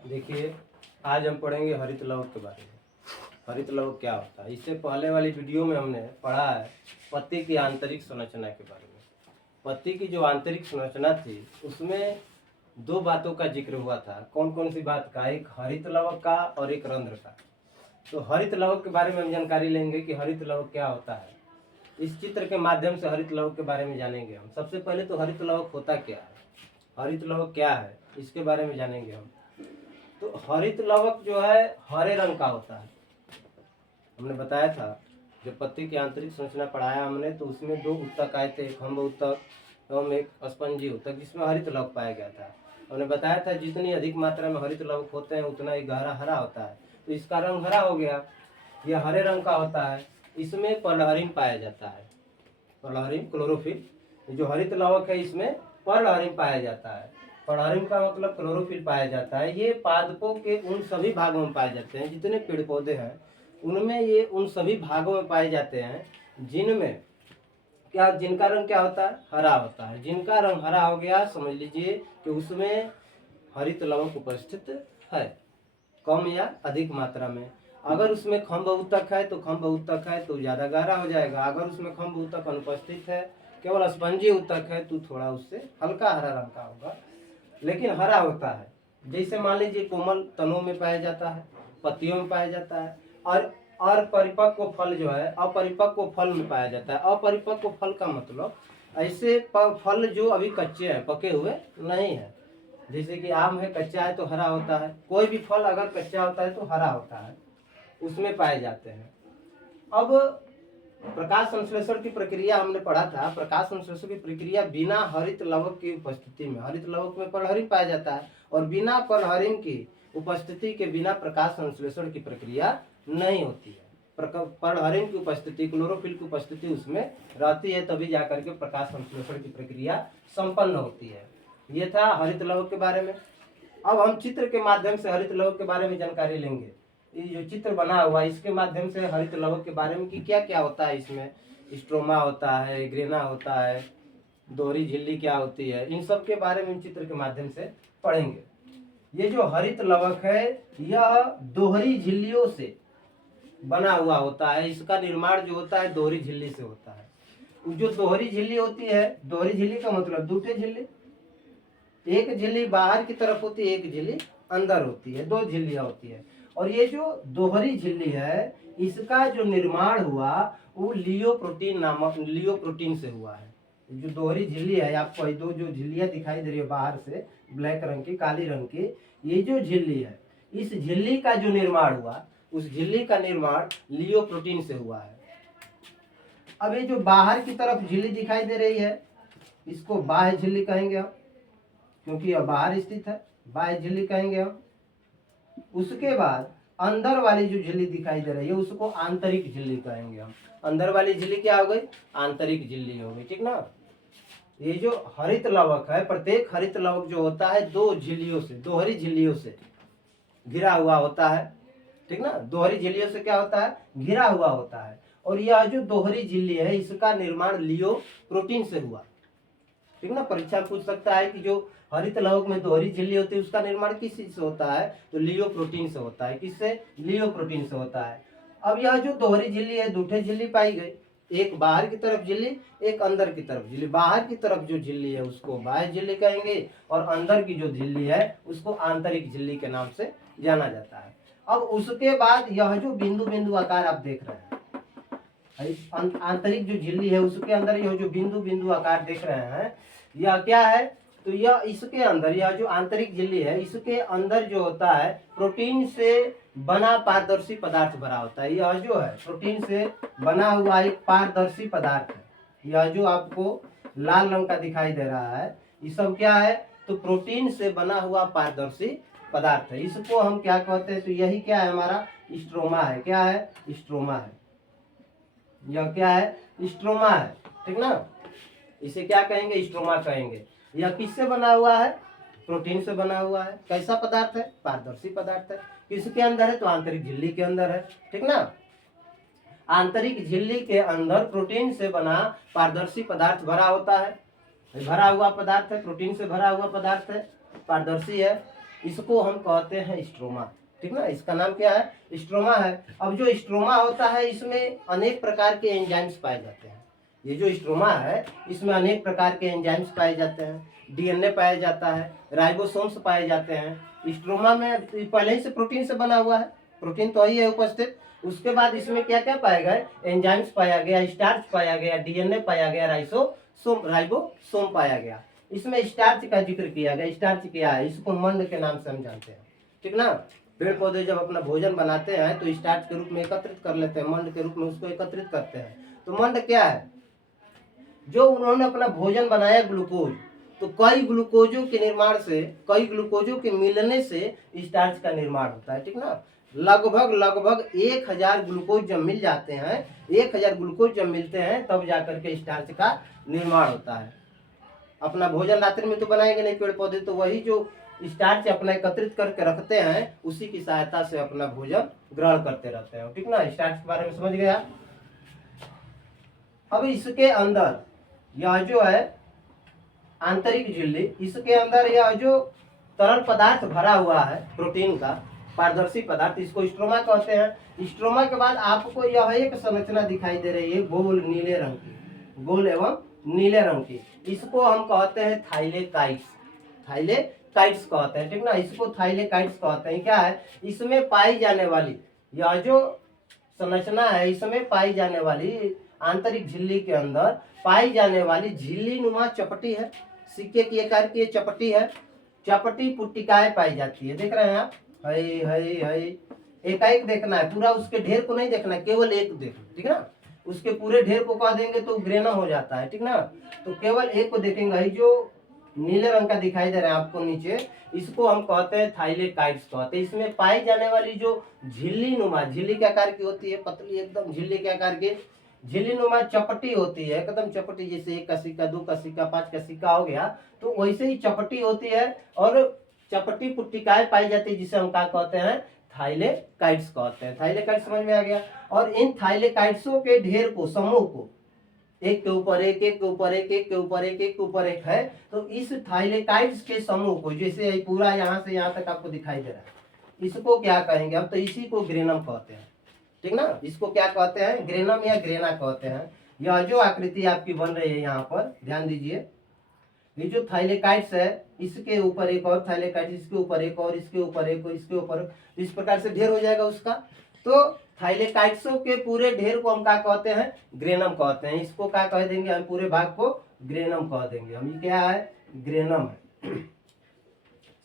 देखिए, आज हम पढ़ेंगे हरित लवक के बारे में। हरित लवक क्या होता है? इससे पहले वाली वीडियो में हमने पढ़ा है पत्ती की आंतरिक संरचना के बारे में। पत्ती की जो आंतरिक संरचना थी उसमें दो बातों का जिक्र हुआ था। कौन कौन सी बात का? एक हरित लवक का और एक रंध्र का। तो हरित लवक के बारे में हम जानकारी लेंगे कि हरित लवक क्या होता है। इस चित्र के माध्यम से हरित लवक के बारे में जानेंगे हम। सबसे पहले तो हरित लवक होता क्या है, हरित लवक क्या है, इसके बारे में जानेंगे हम। तो हरित लवक जो है हरे रंग का होता है। हमने बताया था जब पत्ती की आंतरिक संरचना पढ़ाया हमने, तो उसमें दो उत्तक आए थे, एक हम्ब उत्तक एवं एक स्पंजी उत्तक, जिसमें हरित लवक पाया गया था। हमने बताया था जितनी अधिक मात्रा में हरित लवक होते हैं उतना ही गहरा हरा होता है। तो इसका रंग हरा हो गया, यह हरे रंग का होता है। इसमें पर्लहरिन पाया जाता है, पर्लहरिन क्लोरोफिल। जो हरित लवक है इसमें पर्लहरिन पाया जाता है। पर्लहरिन का मतलब क्लोरोफिल पाया जाता है। ये पादपों के उन सभी भागों में पाए जाते हैं, जितने पेड़ पौधे हैं उनमें ये उन सभी भागों में पाए जाते हैं जिनमें जिनका रंग क्या होता है? हरा होता है। जिनका रंग हरा हो गया समझ लीजिए कि उसमें हरित लवक उपस्थित है, कम या अधिक मात्रा में। अगर उसमें खम्ब उत्तक है तो खम्ब उत्तक है तो ज़्यादा गहरा हो जाएगा। अगर उसमें खम्ब उत्तक अनुपस्थित है, केवल स्पंजी उत्तक है, तो थोड़ा उससे हल्का हरा रंग का होगा, लेकिन हरा होता है। जैसे मान लीजिए कोमल तनों में पाया जाता है, पत्तियों में पाया जाता है, और परिपक्व फल जो है अपरिपक्व फल में पाया जाता है। अपरिपक्व फल का मतलब ऐसे फल जो अभी कच्चे हैं, पके हुए नहीं है। जैसे कि आम है, कच्चा है तो हरा होता है। कोई भी फल अगर कच्चा होता है तो हरा होता है, उसमें पाए जाते हैं। अब प्रकाश संश्लेषण की प्रक्रिया हमने पढ़ा था। प्रकाश संश्लेषण की प्रक्रिया बिना हरित लवक की उपस्थिति में, हरित लवक में पर्लहरिन पाया जाता है, और बिना पर्लहरिन की उपस्थिति के बिना प्रकाश संश्लेषण की प्रक्रिया नहीं होती है। पर्लहरिन की उपस्थिति, क्लोरोफिल की उपस्थिति उसमें रहती है, तभी जाकर के प्रकाश संश्लेषण की प्रक्रिया संपन्न होती है। ये था हरित लवक के बारे में। अब हम चित्र के माध्यम से हरित लवक के बारे में जानकारी लेंगे। ये जो चित्र बना हुआ है इसके माध्यम से हरित लवक के बारे में कि क्या क्या होता है। इसमें स्ट्रोमा होता है, ग्रेना होता है, दोहरी झिल्ली क्या होती है, इन सब के बारे में चित्र के माध्यम से पढ़ेंगे। ये जो हरित लवक है यह दोहरी झिल्लियों से बना हुआ होता है। इसका निर्माण जो होता है दोहरी झिल्ली से होता है। जो दोहरी झिल्ली होती है, दोहरी झिल्ली का मतलब दूठे झिल्ली, एक झिल्ली बाहर की तरफ होती है, एक झिल्ली अंदर होती है, दो झिल्लियां होती है। और ये जो दोहरी झिल्ली है इसका जो निर्माण हुआ वो लियोप्रोटीन से हुआ है। जो दोहरी झिल्ली है, आपको दो जो झिल्लियां दिखाई दे रही है बाहर से, ब्लैक रंग की, काली रंग की, ये जो झिल्ली है, इस झिल्ली का जो निर्माण हुआ, उस झिल्ली का निर्माण लियोप्रोटीन से हुआ है। अब ये जो बाहर की तरफ झिल्ली दिखाई दे रही है इसको बाह्य झिल्ली कहेंगे हम, क्योंकि यह बाहर स्थित है, बाह्य झिल्ली कहेंगे हम। उसके बाद अंदर वाली जो झिल्ली दिखाई दे रही है उसको आंतरिक झिल्ली कहेंगे हम। अंदर वाली झिल्ली क्या हो गई? आंतरिक झिल्ली हो गई, ठीक ना। ये जो हरित लवक है, प्रत्येक हरित लवक जो होता है दो झिल्लियों से, दोहरी झिल्लियों से घिरा हुआ होता है, ठीक ना। दोहरी झिल्लियों से क्या होता है? घिरा हुआ होता है। और यह जो दोहरी झिल्ली है इसका निर्माण लियो प्रोटीन से हुआ, ठीक ना। परीक्षा पूछ सकता है कि जो हरित लवक में दोहरी झिल्ली होती है उसका निर्माण किस चीज से होता है? तो लियो प्रोटीन से होता है। किससे? लियो प्रोटीन से होता है। अब यह जो दोहरी झिल्ली है, दूठे झिल्ली पाई गई, एक बाहर की तरफ झिल्ली, एक अंदर की तरफ झिल्ली। बाहर की तरफ जो झिल्ली है उसको बाह्य झिल्ली कहेंगे, और अंदर की जो झिल्ली है उसको आंतरिक झिल्ली के नाम से जाना जाता है। अब उसके बाद यह जो बिंदु बिंदु आकार आप देख रहे हैं, आंतरिक जो झिल्ली है उसके अंदर यह जो बिंदु बिंदु आकार देख रहे हैं, यह क्या है? तो यह इसके अंदर, यह जो आंतरिक झिल्ली है इसके अंदर जो होता है प्रोटीन से बना पारदर्शी पदार्थ भरा होता है। यह जो है प्रोटीन से बना हुआ एक पारदर्शी पदार्थ है। यह जो आपको लाल रंग का दिखाई दे रहा है ये सब क्या है? तो प्रोटीन से बना हुआ पारदर्शी पदार्थ है। इसको हम क्या कहते हैं? तो यही क्या है? हमारा स्ट्रोमा है। क्या है? स्ट्रोमा है। यह क्या है? स्ट्रोमा है, ठीक ना। इसे क्या कहेंगे? स्ट्रोमा कहेंगे। यह किससे बना हुआ है? प्रोटीन से बना हुआ है। कैसा पदार्थ है? पारदर्शी पदार्थ है। किसके अंदर है? तो आंतरिक झिल्ली के अंदर है, ठीक ना। आंतरिक झिल्ली के अंदर प्रोटीन से बना पारदर्शी पदार्थ भरा होता है। भरा हुआ पदार्थ है, प्रोटीन से भरा हुआ पदार्थ है, पारदर्शी है। इसको हम कहते हैं स्ट्रोमा। ठीक ना, इसका नाम क्या है? स्ट्रोमा है। अब जो स्ट्रोमा होता है इसमें अनेक प्रकार के एंजाइम्स पाए जाते हैं। ये जो स्ट्रोमा है इसमें अनेक प्रकार के एंजाइम्स पाए जाते हैं, डीएनए पाया जाता है, राइबोसोम्स पाए जाते हैं। स्ट्रोमा में पहले ही से प्रोटीन से बना हुआ है, प्रोटीन तो ही है उपस्थित। उसके बाद इसमें क्या क्या पाया गया? एंजाइम्स पाया गया, स्टार्च पाया गया, डीएनए पाया गया, राइबोसोम पाया गया। इसमें स्टार्च का जिक्र किया गया। स्टार्च क्या है? इसको मंड के नाम से हम जानते हैं। ठीक ना, पेड़ पौधे जब अपना भोजन बनाते हैं तो स्टार्च के रूप में एकत्रित कर लेते हैं, मंड के रूप में उसको एकत्रित करते हैं। तो मंड क्या है? जो उन्होंने अपना भोजन बनाया ग्लूकोज, तो कई ग्लूकोजों के निर्माण से, कई ग्लूकोजों के मिलने से स्टार्च का निर्माण होता है। ठीक ना, लगभग 1000 ग्लूकोज जब मिल जाते हैं, 1000 ग्लूकोज जब मिलते हैं तब जाकर के स्टार्च का निर्माण होता है। अपना भोजन रात्रि में तो बनाएंगे नहीं पेड़ पौधे, तो वही जो स्टार्च अपना एकत्रित करके रखते हैं उसी की सहायता से अपना भोजन ग्रहण करते रहते हैं। ठीक ना, स्टार्च के बारे में समझ गया। अब इसके अंदर यह जो है आंतरिक झिल्ली, इसके अंदर यह जो तरल पदार्थ भरा हुआ है प्रोटीन का, पारदर्शी पदार्थ, इसको स्ट्रोमा कहते हैं। स्ट्रोमा के बाद आपको यह एक संरचना दिखाई दे रही है गोल नीले रंग की, गोल एवं नीले रंग की। इसको हम कहते हैं थाइलेकाइट्स, थाइलेकाइट्स कहते हैं। ठीक ना, इसको थाइलेकाइट्स कहते हैं। क्या है? इसमें पाई जाने वाली यह जो संरचना है, इसमें पाई जाने वाली आंतरिक झिल्ली के अंदर पाई जाने वाली झिल्ली नुमा चपटी है, सिक्के की आकार की चपटी है, चपटी पुट्टिकाएं पाई जाती है। देख रहे हैं आप? है एक एक देखना है, पूरा उसके ढेर को नहीं देखना है, केवल एक देखना। ठीक ना, उसके पूरे ढेर को कह देंगे तो ग्रेनम हो जाता है। ठीक ना, तो केवल एक को देखेंगे। जो नीले रंग का दिखाई दे रहा है आपको नीचे, इसको हम कहते हैं थाइलेकाइट्स कहते हैं। इसमें पाई जाने वाली जो झिल्ली नुमा, झिल्ली के आकार की होती है, पतली एकदम झिल्ली के आकार की, झिल्ली नुमा चपटी होती है, एकदम चपटी, जैसे 1 का सिक्का, 2 का सिक्का, 5 का सिक्का हो गया, तो वैसे ही चपटी होती है और चपटी पुट्टिकाएं पाई जाती है, जिसे हम क्या कहते हैं? थाइलेकाइट्स कहते हैं। थाइलेकाइट्स समझ में आ गया। और इन थाइलेकाइट्सों के ढेर को, समूह को, एक के ऊपर एक, एक के ऊपर एक, एक के ऊपर एक, एक के ऊपर एक है, तो इस थाइलेकाइट्स के समूह को, जैसे पूरा यहाँ से यहाँ तक आपको दिखाई दे रहा है, इसको क्या कहेंगे? अब तो इसी को ग्रेनम कहते हैं। ठीक ना, इसको क्या कहते हैं? ग्रेनम या ग्रेना कहते हैं। यह जो आकृति आपकी बन रही है यहाँ पर ध्यान दीजिए, ये जो थाइलेकाइट्स है, इसके ऊपर एक और थाइलेकाइट्स, इसके ऊपर एक और, इसके ऊपर एक और, इसके ऊपर, इस प्रकार से ढेर हो जाएगा उसका। तो थाइलेकाइट्सों के पूरे ढेर को हम क्या कहते हैं? ग्रेनम कहते हैं। इसको क्या कह देंगे? हम पूरे भाग को ग्रेनम कह देंगे। हम ये क्या है? ग्रेनम है।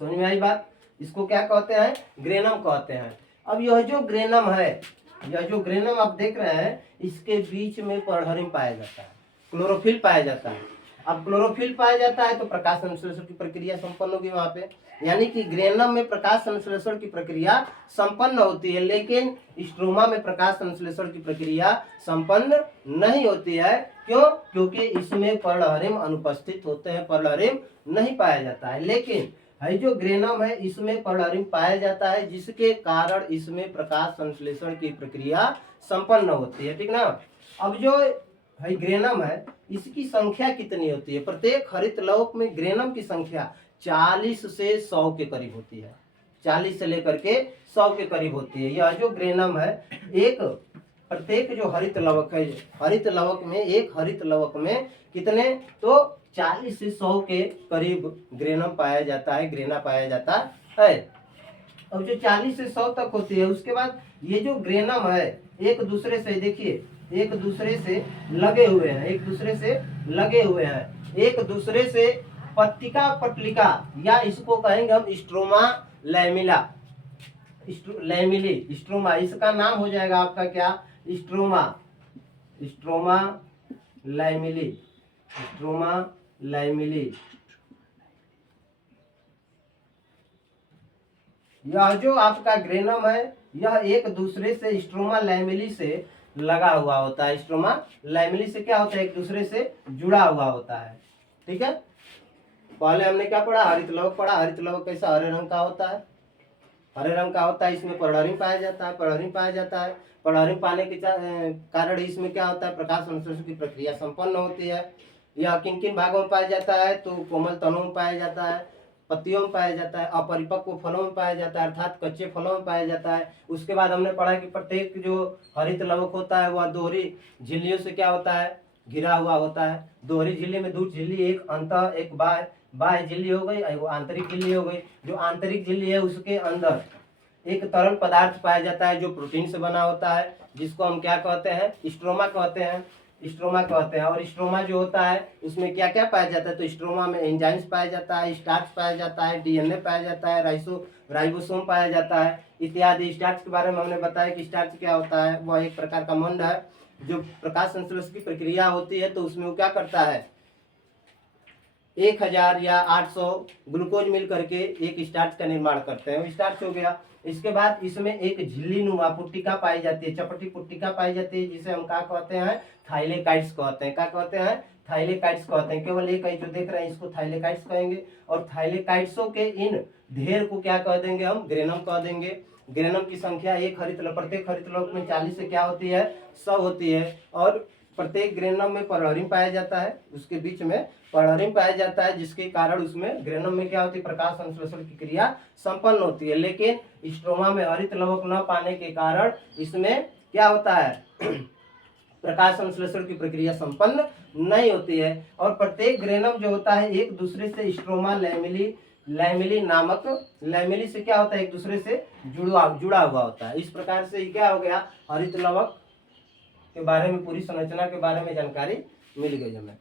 समझ में आई बात? इसको क्या कहते हैं? ग्रेनम कहते हैं। अब यह जो ग्रेनम है, यह जो ग्रेनम आप देख रहे हैं, इसके बीच में पर्णहरिम पाया जाता है, क्लोरोफिल पाया जाता है। अब क्लोरोफिल पाया जाता है तो प्रकाश संश्लेषण की प्रक्रिया संपन्न होगी वहां पे, यानी कि ग्रेनम में प्रकाश संश्लेषण की प्रक्रिया संपन्न होती है, लेकिन स्ट्रोमा में प्रकाश संश्लेषण की प्रक्रिया संपन्न नहीं होती है। क्यों? क्योंकि इसमें पर्णहरिम अनुपस्थित होते हैं, पर्णहरिम नहीं पाया जाता है। लेकिन है जो ग्रेनम है, इसमें पर्णहरिम पाया जाता है, जिसके कारण इसमें प्रकाश संश्लेषण की प्रक्रिया संपन्न होती है। ठीक ना, अब जो है ग्रेनम है, इसकी संख्या कितनी होती है? प्रत्येक हरित लवक में ग्रेनम की संख्या 40 से 100 के करीब होती है, 40 से लेकर के 100 के करीब होती है। यह जो ग्रेनम है, एक प्रत्येक जो हरित लवक है, हरित लवक में, एक हरित लवक में कितने? तो 40 से 100 के करीब ग्रेनम पाया जाता है, ग्रेना पाया जाता है। अब जो 40 से 100 तक होती है, उसके बाद ये जो ग्रेनम है एक दूसरे से, देखिए, एक दूसरे से लगे हुए हैं, एक दूसरे से लगे हुए हैं, एक दूसरे से पट्टिका पटलिका, या इसको कहेंगे हम स्ट्रोमा लैमिला, लैमिली स्ट्रोमा, इसका नाम हो जाएगा आपका क्या? Stroma, stroma lamellae, stroma lamellae. यह जो आपका ग्रेनम है, यह एक दूसरे से स्ट्रोमा लैमिली से लगा हुआ होता है। स्ट्रोमा लैमिली से क्या होता है? एक दूसरे से जुड़ा हुआ होता है। ठीक है, पहले हमने क्या पढ़ा? हरित लवक पढ़ा। हरित लवक कैसा? हरे रंग का होता है, हरे रंग का होता है। इसमें पर्णहरिम पाया जाता है, पर्णहरिम पाया जाता है। पर्णहरिम पाने के कारण इसमें क्या होता है? प्रकाश संश्लेषण की प्रक्रिया संपन्न होती है। यह किन किन भागों में पाया जाता है? तो कोमल तनों में पाया जाता है, पत्तियों में पाया जाता है, अपरिपक्व फलों में पाया जाता है अर्थात कच्चे फलों में पाया जाता है। उसके बाद हमने पढ़ा कि प्रत्येक जो हरित लवक होता है वह दोहरी झिल्लियों से क्या होता है, घिरा हुआ होता है। दोहरी झिल्ली में दो झिल्ली, एक अंतः एक बाह्य झिल्ली हो गई, वो आंतरिक झिल्ली हो गई। जो आंतरिक झिल्ली है उसके अंदर एक तरल पदार्थ पाया जाता है जो प्रोटीन से बना होता है, जिसको हम क्या कहते हैं, स्ट्रोमा कहते हैं, स्ट्रोमा कहते हैं। और स्ट्रोमा जो होता है उसमें क्या क्या पाया जाता है, तो स्ट्रोमा में एंजाइम्स पाया जाता है, स्टार्च पाया जाता है, डीएनए पाया जाता है, राइबोसोम पाया जाता है इत्यादि। स्टार्च के बारे में हमने बताया कि स्टार्च क्या होता है, वह एक प्रकार का मंड है जो प्रकाश संश्लेषण की प्रक्रिया होती है तो उसमें वो क्या करता है, 1000 या 800 ग्लूकोज मिल करके एक स्टार्च का निर्माण करते हैं, वो स्टार्च हो गया। इसके बाद इसमें एक झिल्ली नुमा पुट्टिका पाई जाती है, चपटी पुट्टिका पाई जाती है, जिसे हम क्या कहते हैं, थाइलेकाइट्स कहते हैं। क्या कहते हैं, थाइलेकाइट्स कहते हैं। केवल एक है जो देख रहे हैं इसको थाइलेकाइट्स कहेंगे। और थाइलेकाइट्सों के इन ढेर को क्या कह देंगे हम, ग्रेनम कह देंगे। ग्रेनम की संख्या प्रत्येक हरित लवक में 40 से क्या होती है, 100 होती है। और प्रत्येक ग्रेनम में पर्णरिम पाया जाता है, उसके बीच में पर्णरिम पाया जाता है, जिसके कारण उसमें ग्रेनम में क्या होती है, प्रकाश संश्लेषण की क्रिया संपन्न होती है। लेकिन स्ट्रोमा में हरित लवक न पाने के कारण इसमें क्या होता है, प्रकाश संश्लेषण की प्रक्रिया संपन्न नहीं होती है। और प्रत्येक ग्रेनम जो होता है एक दूसरे से स्ट्रोमा लैमेली नामक लैमेली से क्या होता है, एक दूसरे से जुड़ा हुआ होता है। इस प्रकार से क्या हो गया, हरित लवक के बारे में पूरी संरचना के बारे में जानकारी मिल गई हमें।